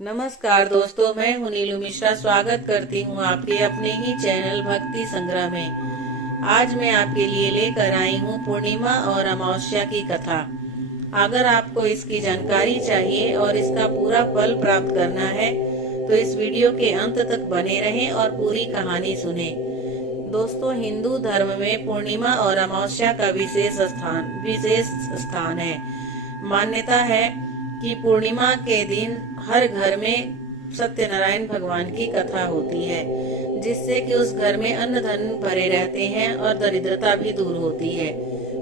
नमस्कार दोस्तों, मैं हूं नीलू मिश्रा। स्वागत करती हूं आपके अपने ही चैनल भक्ति संग्रह में। आज मैं आपके लिए लेकर आई हूं पूर्णिमा और अमावस्या की कथा। अगर आपको इसकी जानकारी चाहिए और इसका पूरा फल प्राप्त करना है तो इस वीडियो के अंत तक बने रहें और पूरी कहानी सुने। दोस्तों, हिंदू धर्म में पूर्णिमा और अमावस्या का विशेष स्थान है। मान्यता है कि पूर्णिमा के दिन हर घर में सत्यनारायण भगवान की कथा होती है, जिससे कि उस घर में अन्न धन भरे रहते हैं और दरिद्रता भी दूर होती है।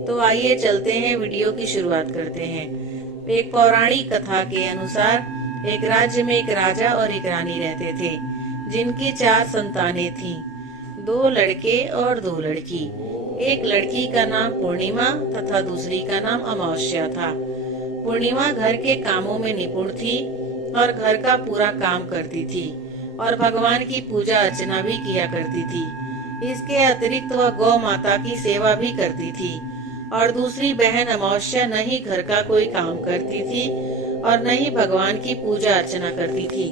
तो आइए चलते हैं, वीडियो की शुरुआत करते हैं। एक पौराणिक कथा के अनुसार एक राज्य में एक राजा और एक रानी रहते थे, जिनकी 4 संतानें थीं, 2 लड़के और 2 लड़की। एक लड़की का नाम पूर्णिमा तथा दूसरी का नाम अमावस्या था। पूर्णिमा घर के कामों में निपुण थी और घर का पूरा काम करती थी और भगवान की पूजा अर्चना भी किया करती थी। इसके अतिरिक्त वह गौ माता की सेवा भी करती थी। और दूसरी बहन अमावस्या न ही घर का कोई काम करती थी और न ही भगवान की पूजा अर्चना करती थी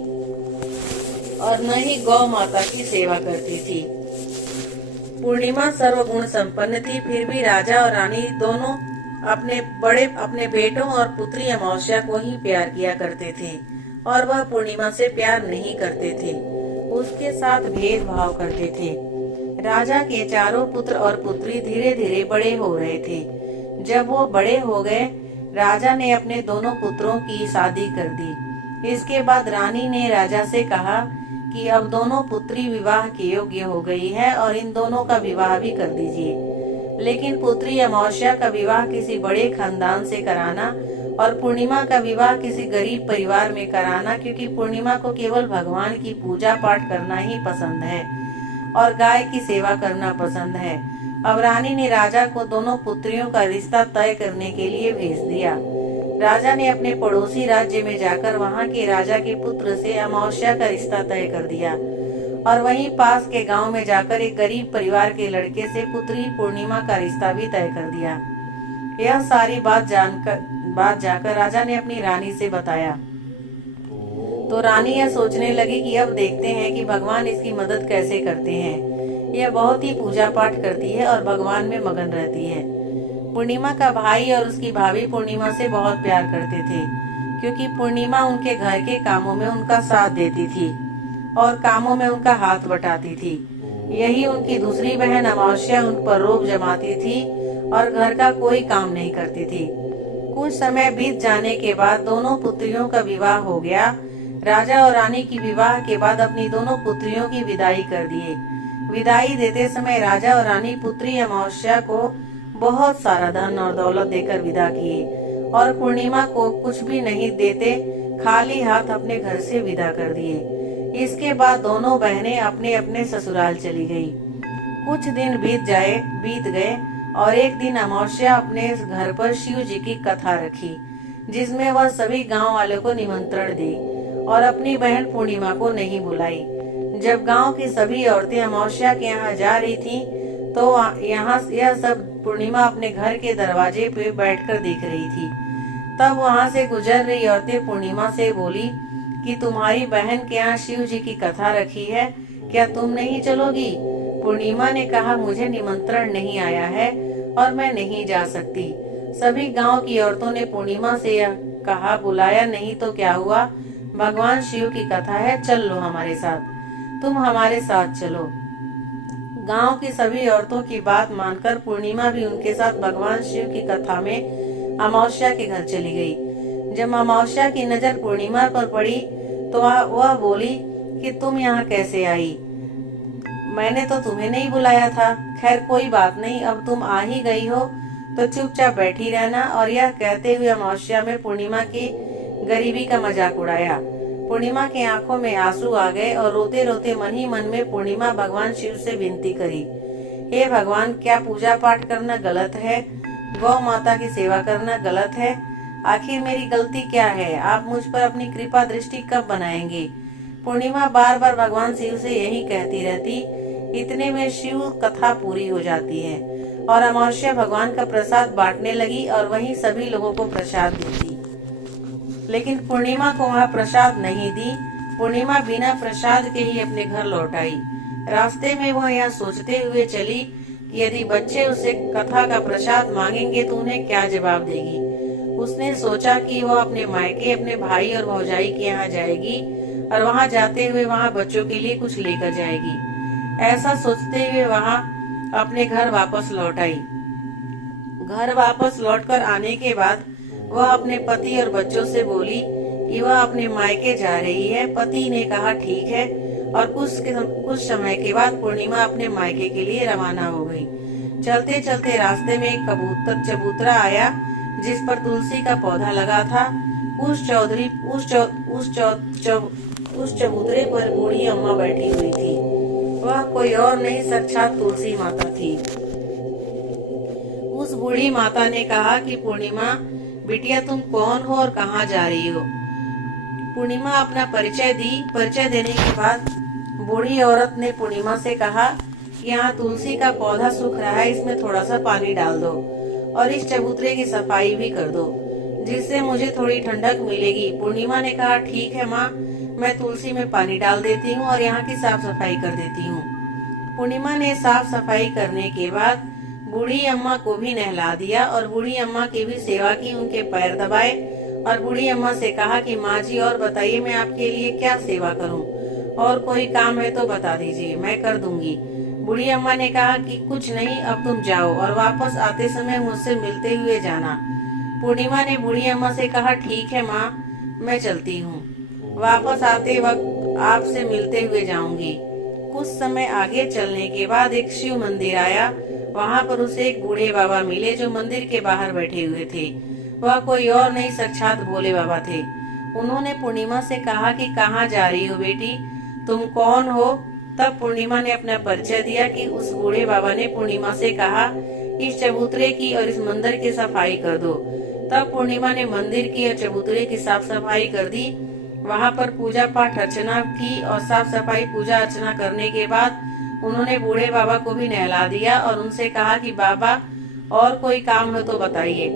और न ही गौ माता की सेवा करती थी। पूर्णिमा सर्वगुण संपन्न थी, फिर भी राजा और रानी दोनों अपने बेटों और पुत्री अमावस्या को ही प्यार किया करते थे और वह पूर्णिमा से प्यार नहीं करते थे, उसके साथ भेदभाव करते थे। राजा के चारों पुत्र और पुत्री धीरे धीरे बड़े हो रहे थे। जब वो बड़े हो गए, राजा ने अपने दोनों पुत्रों की शादी कर दी। इसके बाद रानी ने राजा से कहा कि अब दोनों पुत्री विवाह के योग्य हो गई है और इन दोनों का विवाह भी कर दीजिए। लेकिन पुत्री अमावस्या का विवाह किसी बड़े खानदान से कराना और पूर्णिमा का विवाह किसी गरीब परिवार में कराना, क्योंकि पूर्णिमा को केवल भगवान की पूजा पाठ करना ही पसंद है और गाय की सेवा करना पसंद है। अब रानी ने राजा को दोनों पुत्रियों का रिश्ता तय करने के लिए भेज दिया। राजा ने अपने पड़ोसी राज्य में जाकर वहाँ के राजा के पुत्र से अमावस्या का रिश्ता तय कर दिया और वहीं पास के गांव में जाकर एक गरीब परिवार के लड़के से पुत्री पूर्णिमा का रिश्ता भी तय कर दिया। यह सारी बात जाकर राजा ने अपनी रानी से बताया तो रानी यह सोचने लगी कि अब देखते हैं कि भगवान इसकी मदद कैसे करते हैं। यह बहुत ही पूजा पाठ करती है और भगवान में मगन रहती है। पूर्णिमा का भाई और उसकी भाभी पूर्णिमा से बहुत प्यार करते थे, क्योंकि पूर्णिमा उनके घर के कामों में उनका साथ देती थी और कामों में उनका हाथ बटाती थी। यही उनकी दूसरी बहन अमावस्या उन पर रोब जमाती थी और घर का कोई काम नहीं करती थी। कुछ समय बीत जाने के बाद दोनों पुत्रियों का विवाह हो गया। राजा और रानी की विवाह के बाद अपनी दोनों पुत्रियों की विदाई कर दिए। विदाई देते समय राजा और रानी पुत्री अमावस्या को बहुत सारा धन और दौलत देकर विदा किए और पूर्णिमा को कुछ भी नहीं देते खाली हाथ अपने घर से विदा कर दिए। इसके बाद दोनों बहनें अपने अपने ससुराल चली गई। कुछ दिन बीत गए और एक दिन अमावस्या अपने घर पर शिव जी की कथा रखी, जिसमें वह सभी गांव वालों को निमंत्रण दी और अपनी बहन पूर्णिमा को नहीं बुलाई। जब गांव की सभी औरतें अमावस्या के यहाँ जा रही थीं, तो यह सब पूर्णिमा अपने घर के दरवाजे पे बैठकर देख रही थी। तब वहाँ से गुजर रही औरतें पूर्णिमा से बोली कि तुम्हारी बहन के यहाँ शिव जी की कथा रखी है, क्या तुम नहीं चलोगी? पूर्णिमा ने कहा, मुझे निमंत्रण नहीं आया है और मैं नहीं जा सकती। सभी गांव की औरतों ने पूर्णिमा से कहा, बुलाया नहीं तो क्या हुआ, भगवान शिव की कथा है, चल लो हमारे साथ, तुम हमारे साथ चलो। गांव की सभी औरतों की बात मानकर पूर्णिमा भी उनके साथ भगवान शिव की कथा में अमावस्या के घर चली गई। जब अमावस्या की नजर पूर्णिमा पर पड़ी तो वह बोली कि तुम यहाँ कैसे आई? मैंने तो तुम्हें नहीं बुलाया था। खैर कोई बात नहीं, अब तुम आ ही गई हो तो चुपचाप बैठी रहना। और यह कहते हुए अमावस्या में पूर्णिमा की गरीबी का मजाक उड़ाया। पूर्णिमा की आंखों में आंसू आ गए और रोते रोते मन ही मन में पूर्णिमा भगवान शिव से विनती करी, हे भगवान, क्या पूजा पाठ करना गलत है? गौ माता की सेवा करना गलत है? आखिर मेरी गलती क्या है? आप मुझ पर अपनी कृपा दृष्टि कब बनाएंगे? पूर्णिमा बार बार भगवान शिव से यही कहती रहती। इतने में शिव कथा पूरी हो जाती है और अमावस्या भगवान का प्रसाद बांटने लगी और वहीं सभी लोगों को प्रसाद देती। लेकिन पूर्णिमा को वहाँ प्रसाद नहीं दी। पूर्णिमा बिना प्रसाद के ही अपने घर लौट आई। रास्ते में वह यह सोचते हुए चली कि यदि बच्चे उसे कथा का प्रसाद मांगेंगे तो उन्हें क्या जवाब देगी। उसने सोचा कि वह अपने मायके अपने भाई और भौजाई के यहाँ जाएगी और वहाँ जाते हुए वहाँ बच्चों के लिए कुछ लेकर जाएगी। ऐसा सोचते हुए वहाँ अपने घर वापस लौट आई। घर वापस लौटकर आने के बाद वह अपने पति और बच्चों से बोली कि वह अपने मायके जा रही है। पति ने कहा ठीक है, और कुछ समय के बाद पूर्णिमा अपने मायके के लिए रवाना हो गई। चलते चलते रास्ते में एक चबूतरा आया जिस पर तुलसी का पौधा लगा था। उस चबूतरे पर बूढ़ी अम्मा बैठी हुई थी। वह कोई और नहीं, साक्षात तुलसी माता थी। उस बूढ़ी माता ने कहा कि पूर्णिमा बिटिया, तुम कौन हो और कहाँ जा रही हो। पूर्णिमा अपना परिचय दी। परिचय देने के बाद बूढ़ी औरत ने पूर्णिमा से कहा कि यहाँ तुलसी का पौधा सूख रहा है, इसमें थोड़ा सा पानी डाल दो और इस चबूतरे की सफाई भी कर दो, जिससे मुझे थोड़ी ठंडक मिलेगी। पूर्णिमा ने कहा ठीक है माँ, मैं तुलसी में पानी डाल देती हूँ और यहाँ की साफ सफाई कर देती हूँ। पूर्णिमा ने साफ सफाई करने के बाद बूढ़ी अम्मा को भी नहला दिया और बूढ़ी अम्मा की भी सेवा की, उनके पैर दबाए और बूढ़ी अम्मा से कहा कि माँ जी और बताइए मैं आपके लिए क्या सेवा करूँ, और कोई काम है तो बता दीजिए, मैं कर दूंगी। बूढ़ी अम्मा ने कहा कि कुछ नहीं, अब तुम जाओ और वापस आते समय मुझसे मिलते हुए जाना। पूर्णिमा ने बूढ़ी अम्मा से कहा ठीक है माँ, मैं चलती हूँ, वापस आते वक्त आपसे मिलते हुए जाऊंगी। कुछ समय आगे चलने के बाद एक शिव मंदिर आया। वहाँ पर उसे एक बूढ़े बाबा मिले जो मंदिर के बाहर बैठे हुए थे। वह कोई और नहीं, साक्षात भोले बाबा थे। उन्होंने पूर्णिमा से कहा कि कहाँ जा रही हो बेटी, तुम कौन हो। तब पूर्णिमा ने अपना परिचय दिया कि उस बूढ़े बाबा ने पूर्णिमा से कहा इस चबूतरे की और इस मंदिर की सफाई कर दो। तब पूर्णिमा ने मंदिर की और चबूतरे की साफ सफाई कर दी। वहाँ पर पूजा पाठ अर्चना की और साफ सफाई पूजा अर्चना करने के बाद उन्होंने बूढ़े बाबा को भी नहला दिया और उनसे कहा कि बाबा और कोई काम हो तो बताइए।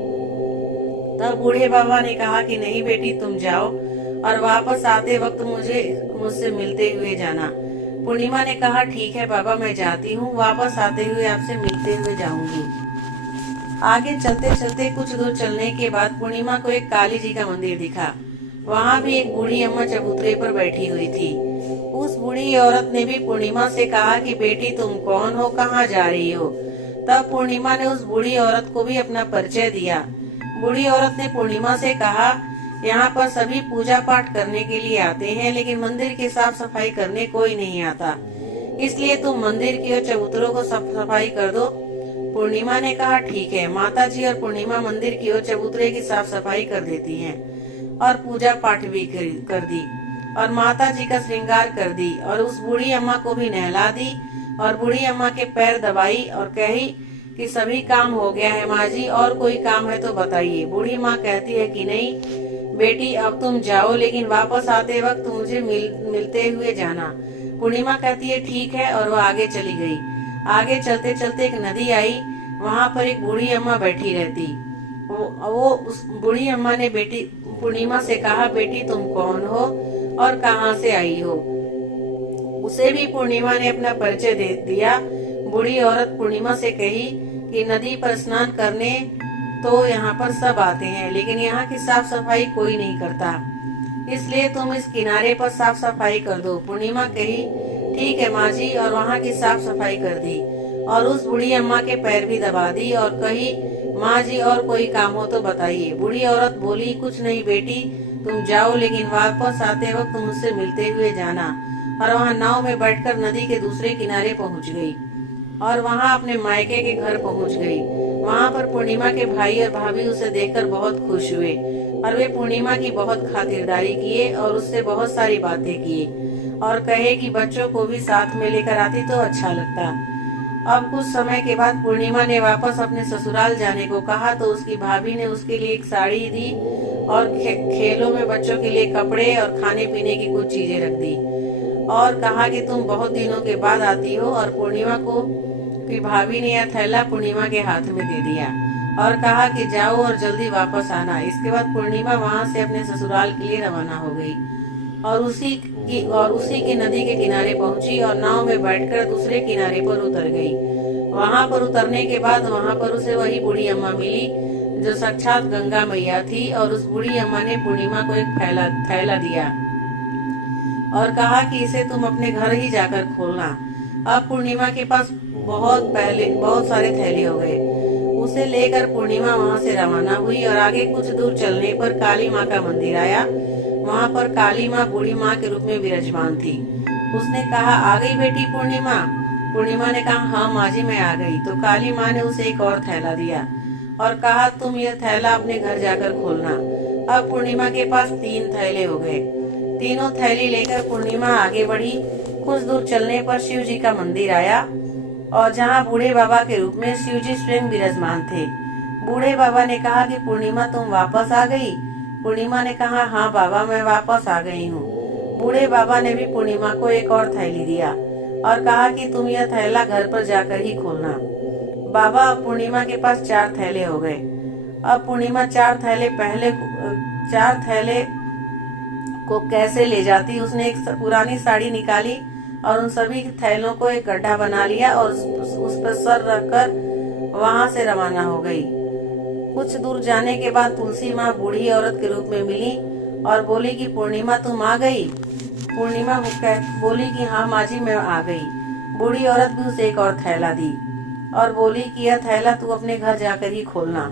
तब बूढ़े बाबा ने कहा कि नहीं बेटी, तुम जाओ और वापस आते वक्त मुझसे मिलते हुए जाना। पूर्णिमा ने कहा ठीक है बाबा, मैं जाती हूँ, वापस आते हुए आपसे मिलते हुए जाऊंगी। आगे चलते चलते कुछ दूर चलने के बाद पूर्णिमा को एक काली जी का मंदिर दिखा। वहाँ भी एक बूढ़ी अम्मा चबूतरे पर बैठी हुई थी। उस बूढ़ी औरत ने भी पूर्णिमा से कहा कि बेटी तुम कौन हो, कहाँ जा रही हो। तब पूर्णिमा ने उस बूढ़ी औरत को भी अपना परिचय दिया। बूढ़ी औरत ने पूर्णिमा से कहा यहाँ पर सभी पूजा पाठ करने के लिए आते हैं, लेकिन मंदिर की साफ सफाई करने कोई नहीं आता, इसलिए तुम मंदिर की और चबूतरों को साफ सफाई कर दो। पूर्णिमा ने कहा ठीक है। माता जी और पूर्णिमा मंदिर की और चबूतरे की साफ सफाई कर देती हैं और पूजा पाठ भी कर दी और माता जी का श्रृंगार कर दी और उस बूढ़ी अम्मा को भी नहला दी और बूढ़ी अम्मा के पैर दबाई और कही कि सभी काम हो गया है माँ जी, और कोई काम है तो बताइए। बूढ़ी माँ कहती है कि नहीं बेटी, अब तुम जाओ, लेकिन वापस आते वक्त मुझे मिलते हुए जाना। पूर्णिमा कहती है ठीक है, और वह आगे चली गई। आगे चलते चलते एक नदी आई। वहाँ पर एक बूढ़ी अम्मा बैठी रहती। वो उस बूढ़ी अम्मा ने बेटी पूर्णिमा से कहा बेटी तुम कौन हो और कहाँ से आई हो। उसे भी पूर्णिमा ने अपना परिचय दे दिया। बूढ़ी औरत पूर्णिमा से कही कि नदी पर स्नान करने तो यहाँ पर सब आते हैं, लेकिन यहाँ की साफ सफाई कोई नहीं करता, इसलिए तुम इस किनारे पर साफ सफाई कर दो। पूर्णिमा कही ठीक है माँ जी, और वहाँ की साफ सफाई कर दी और उस बूढ़ी अम्मा के पैर भी दबा दी और कही माँ जी और कोई काम हो तो बताइए। बूढ़ी औरत बोली कुछ नहीं बेटी, तुम जाओ, लेकिन वापस आते वक्त मुझसे मिलते हुए जाना। और वहाँ नाव में बैठकर नदी के दूसरे किनारे पहुँच गई और वहाँ अपने मायके के घर पहुँच गई। वहाँ पर पूर्णिमा के भाई और भाभी उसे देखकर बहुत खुश हुए और वे पूर्णिमा की बहुत खातिरदारी किए और उससे बहुत सारी बातें किए और कहे कि बच्चों को भी साथ में लेकर आती तो अच्छा लगता। अब कुछ समय के बाद पूर्णिमा ने वापस अपने ससुराल जाने को कहा तो उसकी भाभी ने उसके लिए एक साड़ी दी और खेलों में बच्चों के लिए कपड़े और खाने पीने की कुछ चीजें रख दी और कहा कि तुम बहुत दिनों के बाद आती हो। और पूर्णिमा को की भाभी ने यह थैला पूर्णिमा के हाथ में दे दिया और कहा कि जाओ और जल्दी वापस आना। इसके बाद पूर्णिमा वहां से अपने ससुराल के लिए रवाना हो गई और उसी की नदी के किनारे पहुंची और नाव में बैठकर दूसरे किनारे पर उतर गई। वहां पर उतरने के बाद वहां पर उसे वही बूढ़ी अम्मा मिली जो साक्षात गंगा मैया थी, और उस बूढ़ी अम्मा ने पूर्णिमा को एक थैला दिया और कहा कि इसे तुम अपने घर ही जाकर खोलना। अब पूर्णिमा के पास बहुत सारे थैले हो गए। उसे लेकर पूर्णिमा वहां से रवाना हुई और आगे कुछ दूर चलने पर काली माँ का मंदिर आया। वहां पर काली माँ बूढ़ी माँ के रूप में विराजमान थी। उसने कहा, आ गई बेटी पूर्णिमा। पूर्णिमा ने कहा, हाँ माँ जी मैं आ गई। तो काली माँ ने उसे एक और थैला दिया और कहा, तुम यह थैला अपने घर जाकर खोलना। अब पूर्णिमा के पास 3 थैले हो गए। तीनों थैली लेकर पूर्णिमा आगे बढ़ी। कुछ दूर चलने पर शिव जी का मंदिर आया और जहाँ बूढ़े बाबा के रूप में शिव जी स्वयं विराजमान थे। बूढ़े बाबा ने कहा कि पूर्णिमा तुम वापस आ गई। पूर्णिमा ने कहा, हाँ बाबा मैं वापस आ गई हूँ। बूढ़े बाबा ने भी पूर्णिमा को एक और थैली दिया और कहा कि तुम यह थैला घर पर जाकर ही खोलना। बाबा पूर्णिमा के पास 4 थैले हो गए। अब पूर्णिमा 4 थैले को कैसे ले जाती। उसने एक पुरानी साड़ी निकाली और उन सभी थैलों को एक गड्ढा बना लिया और उस पर सर रखकर वहां से रवाना हो गई। कुछ दूर जाने के बाद तुलसी माँ बूढ़ी औरत के रूप में मिली और बोली कि पूर्णिमा तुम आ गई। पूर्णिमा बोली कि हाँ माँ जी मैं आ गई। बूढ़ी औरत भी उसे एक और थैला दी और बोली कि यह थैला तू अपने घर जाकर ही खोलना।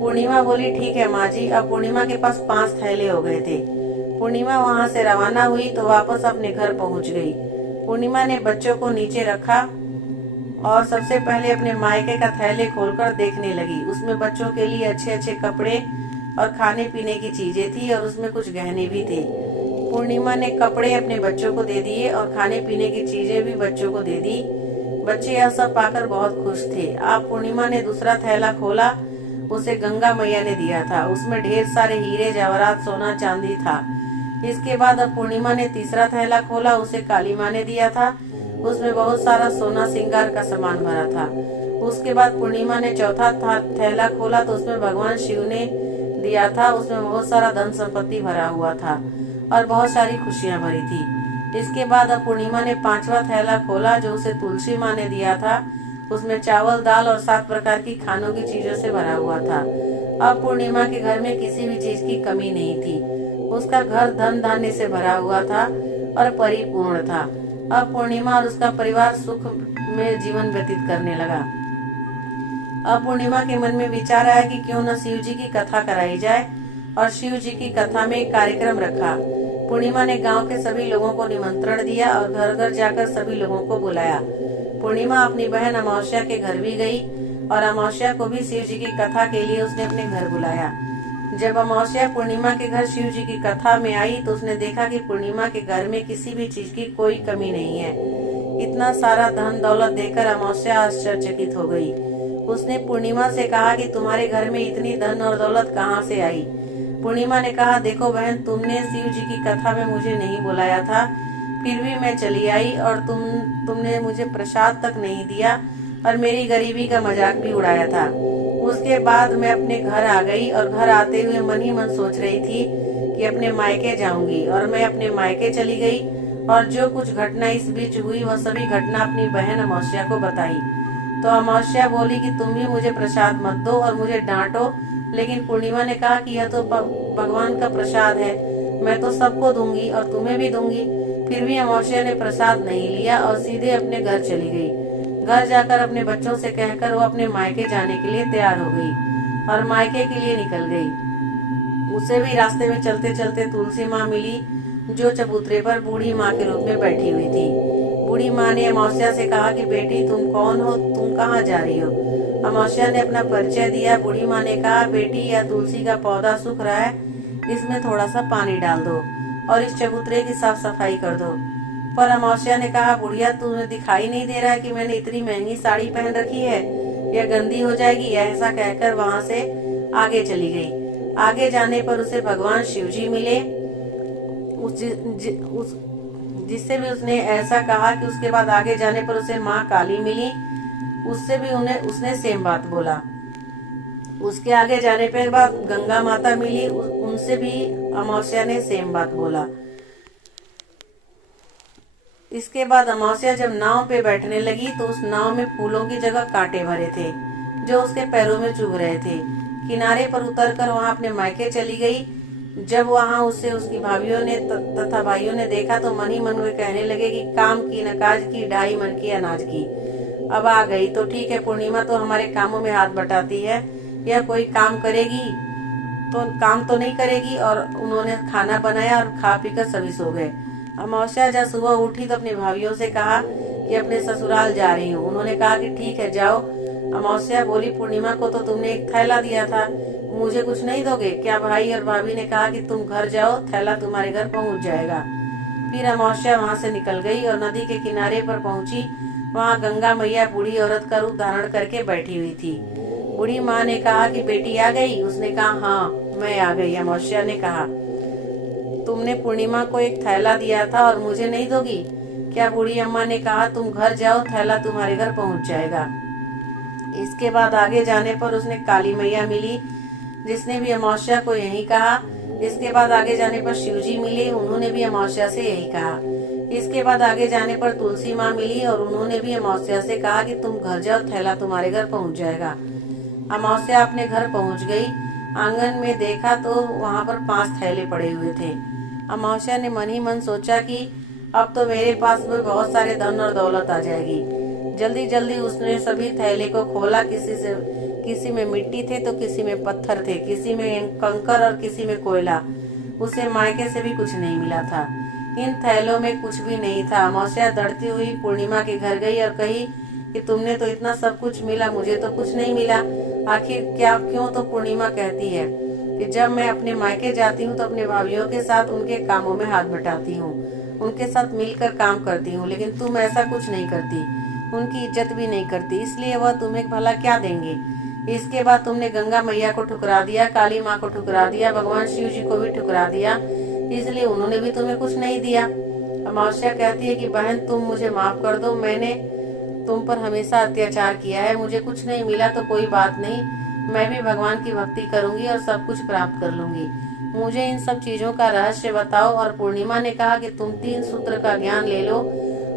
पूर्णिमा बोली ठीक है माँ जी। अब पूर्णिमा के पास 5 थैले हो गए थे। पूर्णिमा वहां से रवाना हुई तो वापस अपने घर पहुंच गई। पूर्णिमा ने बच्चों को नीचे रखा और सबसे पहले अपने मायके का थैले खोलकर देखने लगी। उसमें बच्चों के लिए अच्छे अच्छे कपड़े और खाने पीने की चीजें थी और उसमें कुछ गहने भी थे। पूर्णिमा ने कपड़े अपने बच्चों को दे दिए और खाने पीने की चीजें भी बच्चों को दे दी। बच्चे यह सब पाकर बहुत खुश थे। अब पूर्णिमा ने दूसरा थैला खोला। उसे गंगा मैया ने दिया था। उसमें ढेर सारे हीरे जवाहरात सोना चांदी था। इसके बाद अब पूर्णिमा ने तीसरा थैला खोला। उसे काली माँ ने दिया था। उसमें बहुत सारा सोना श्रृंगार का सामान भरा था। उसके बाद पूर्णिमा ने चौथा थैला खोला तो उसमें भगवान शिव ने दिया था। उसमें बहुत सारा धन संपत्ति भरा हुआ था और बहुत सारी खुशियां भरी थी। इसके बाद अब पूर्णिमा ने 5वां थैला खोला जो उसे तुलसी माँ ने दिया था। उसमें चावल दाल और 7 प्रकार की खानों की चीजों से भरा हुआ था। अब पूर्णिमा के घर में किसी भी चीज की कमी नहीं थी। उसका घर धन धान्य से भरा हुआ था और परिपूर्ण था। अब पूर्णिमा और उसका परिवार सुख में जीवन व्यतीत करने लगा। अब पूर्णिमा के मन में विचार आया कि क्यों न शिव जी की कथा कराई जाए और शिव जी की कथा में एक कार्यक्रम रखा। पूर्णिमा ने गांव के सभी लोगों को निमंत्रण दिया और घर घर जाकर सभी लोगों को बुलाया। पूर्णिमा अपनी बहन अमावस्या के घर भी गई और अमावस्या को भी शिव जी की कथा के लिए उसने अपने घर बुलाया। जब अमावस्या पूर्णिमा के घर शिव जी की कथा में आई तो उसने देखा कि पूर्णिमा के घर में किसी भी चीज की कोई कमी नहीं है। इतना सारा धन दौलत देखकर अमावस्या आश्चर्यचकित हो गई। उसने पूर्णिमा से कहा कि तुम्हारे घर में इतनी धन और दौलत कहाँ से आई। पूर्णिमा ने कहा, देखो बहन, तुमने शिव जी की कथा में मुझे नहीं बुलाया था, फिर भी मैं चली आई और तुमने मुझे प्रसाद तक नहीं दिया और मेरी गरीबी का मजाक भी उड़ाया था। उसके बाद मैं अपने घर आ गई और घर आते हुए मन ही मन सोच रही थी कि अपने मायके जाऊंगी और मैं अपने मायके चली गई और जो कुछ घटना इस बीच हुई वह सभी घटना अपनी बहन अमावस्या को बताई। तो अमावस्या बोली कि तुम भी मुझे प्रसाद मत दो और मुझे डांटो, लेकिन पूर्णिमा ने कहा कि यह तो भगवान का प्रसाद है, मैं तो सबको दूंगी और तुम्हें भी दूंगी। फिर भी अमावस्या ने प्रसाद नहीं लिया और सीधे अपने घर चली गई। घर जाकर अपने बच्चों से कहकर वो अपने मायके जाने के लिए तैयार हो गई और मायके के लिए निकल गई। उसे भी रास्ते में चलते चलते तुलसी माँ मिली जो चबूतरे पर बूढ़ी माँ के रूप में बैठी हुई थी। बूढ़ी माँ ने अमावस्या से कहा कि बेटी तुम कौन हो, तुम कहाँ जा रही हो। अमावस्या ने अपना परिचय दिया। बूढ़ी माँ ने कहा, बेटी यह तुलसी का पौधा सूख रहा है, इसमें थोड़ा सा पानी डाल दो और इस चबूतरे की साफ सफाई कर दो। पर अमावस्या ने कहा, बुढ़िया तुम्हें दिखाई नहीं दे रहा है कि मैंने इतनी महंगी साड़ी पहन रखी है, यह गंदी हो जाएगी। ऐसा कहकर वहां से आगे चली गई। आगे जाने पर उसे भगवान शिव जी मिले। जिससे भी उसने ऐसा कहा कि उसके बाद आगे जाने पर उसे माँ काली मिली। उससे भी उसने सेम बात बोला। उसके आगे जाने पर बाद गंगा माता मिली, उनसे भी अमावस्या ने सेम बात बोला। इसके बाद अमावस्या जब नाव पे बैठने लगी तो उस नाव में फूलों की जगह कांटे भरे थे जो उसके पैरों में चुभ रहे थे। किनारे पर उतरकर वहां अपने मायके चली गई। जब वहां उसे उसकी भाभीियों ने तथा भाइयों ने देखा तो मन ही मन में कहने लगे कि काम की न काज की, ढाई मन की अनाज की। अब आ गई तो ठीक है, पूर्णिमा तो हमारे कामों में हाथ बटाती है, यह कोई काम करेगी तो काम तो नहीं करेगी। और उन्होंने खाना बनाया और खा पीकर सभी सो गए। अमावस्या जब सुबह उठी तो अपनी भाभीियों से कहा कि अपने ससुराल जा रही हूँ। उन्होंने कहा कि ठीक है जाओ। अमावस्या बोली, पूर्णिमा को तो तुमने एक थैला दिया था, मुझे कुछ नहीं दोगे क्या? भाई और भाभी ने कहा कि तुम घर जाओ, थैला तुम्हारे घर पहुंच जाएगा। फिर अमावस्या वहां से निकल गई और नदी के किनारे पर पहुंची। वहां गंगा मैया बूढ़ी औरत का रूप धारण करके बैठी हुई थी। बूढ़ी माँ ने कहा कि बेटी आ गई? उसने कहा हाँ मैं आ गई। अमावस्या ने कहा तुमने पूर्णिमा को एक थैला दिया था और मुझे नहीं दोगी क्या? बूढ़ी अम्मा ने कहा तुम घर जाओ, थैला तुम्हारे घर पहुंच जाएगा। इसके बाद आगे जाने पर उसने काली मैया मिली, जिसने भी अमावस्या को यही कहा। इसके बाद आगे जाने पर शिवजी मिले, उन्होंने भी अमावस्या से यही कहा। इसके बाद आगे जाने पर तुलसी माँ मिली और उन्होंने भी अमावस्या से कहा कि तुम घर जाओ, थैला तुम्हारे घर पहुंच जाएगा। अमावस्या अपने घर पहुंच गई। आंगन में देखा तो वहां पर 5 थैले पड़े हुए थे। अमावस्या ने मन ही मन सोचा कि अब तो मेरे पास भी बहुत सारे धन और दौलत आ जाएगी। जल्दी जल्दी उसने सभी थैले को खोला। किसी में मिट्टी थे तो किसी में पत्थर थे, किसी में कंकर और किसी में कोयला। उसे मायके से भी कुछ नहीं मिला था। इन थैलों में कुछ भी नहीं था। अमावस्या डरती हुई पूर्णिमा के घर गई और कही कि तुमने तो इतना सब कुछ मिला, मुझे तो कुछ नहीं मिला। आखिर क्या क्यों? तो पूर्णिमा कहती है कि जब मैं अपने मायके जाती हूँ तो अपने भाभीियों के साथ उनके कामों में हाथ बटाती हूँ, उनके साथ मिलकर काम करती हूँ, लेकिन तुम ऐसा कुछ नहीं करती, उनकी इज्जत भी नहीं करती, इसलिए वह तुम्हें भला क्या देंगे। इसके बाद तुमने गंगा मैया को ठुकरा दिया, काली माँ को ठुकरा दिया, भगवान शिव जी को भी ठुकरा दिया, इसलिए उन्होंने भी तुम्हें कुछ नहीं दिया। अमावस्या कहती है कि बहन तुम मुझे माफ कर दो, मैंने तुम पर हमेशा अत्याचार किया है, मुझे कुछ नहीं मिला तो कोई बात नहीं, मैं भी भगवान की भक्ति करूंगी और सब कुछ प्राप्त कर लूंगी। मुझे इन सब चीजों का रहस्य बताओ। और पूर्णिमा ने कहा कि तुम 3 सूत्र का ज्ञान ले लो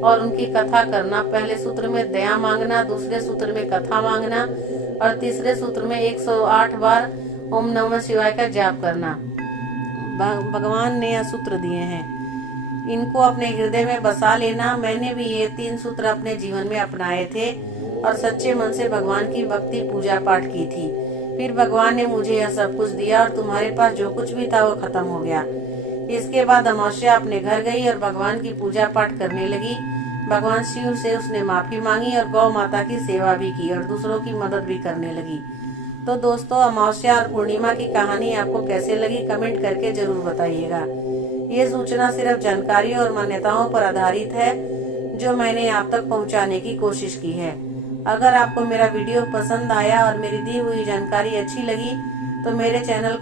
और उनकी कथा करना। पहले सूत्र में दया मांगना, दूसरे सूत्र में कथा मांगना और तीसरे सूत्र में 108 बार ओम नमः शिवाय का जाप करना। भगवान ने यह सूत्र दिए हैं, इनको अपने हृदय में बसा लेना। मैंने भी ये 3 सूत्र अपने जीवन में अपनाए थे और सच्चे मन से भगवान की भक्ति पूजा पाठ की थी। फिर भगवान ने मुझे यह सब कुछ दिया और तुम्हारे पास जो कुछ भी था वो खत्म हो गया। इसके बाद अमावस्या अपने घर गई और भगवान की पूजा पाठ करने लगी। भगवान शिव से उसने माफी मांगी और गौ माता की सेवा भी की और दूसरों की मदद भी करने लगी। तो दोस्तों, अमावस्या और पूर्णिमा की कहानी आपको कैसे लगी कमेंट करके जरूर बताइएगा। ये सूचना सिर्फ जानकारी और मान्यताओं पर आधारित है जो मैंने आप तक पहुंचाने की कोशिश की है। अगर आपको मेरा वीडियो पसंद आया और मेरी दी हुई जानकारी अच्छी लगी तो मेरे चैनल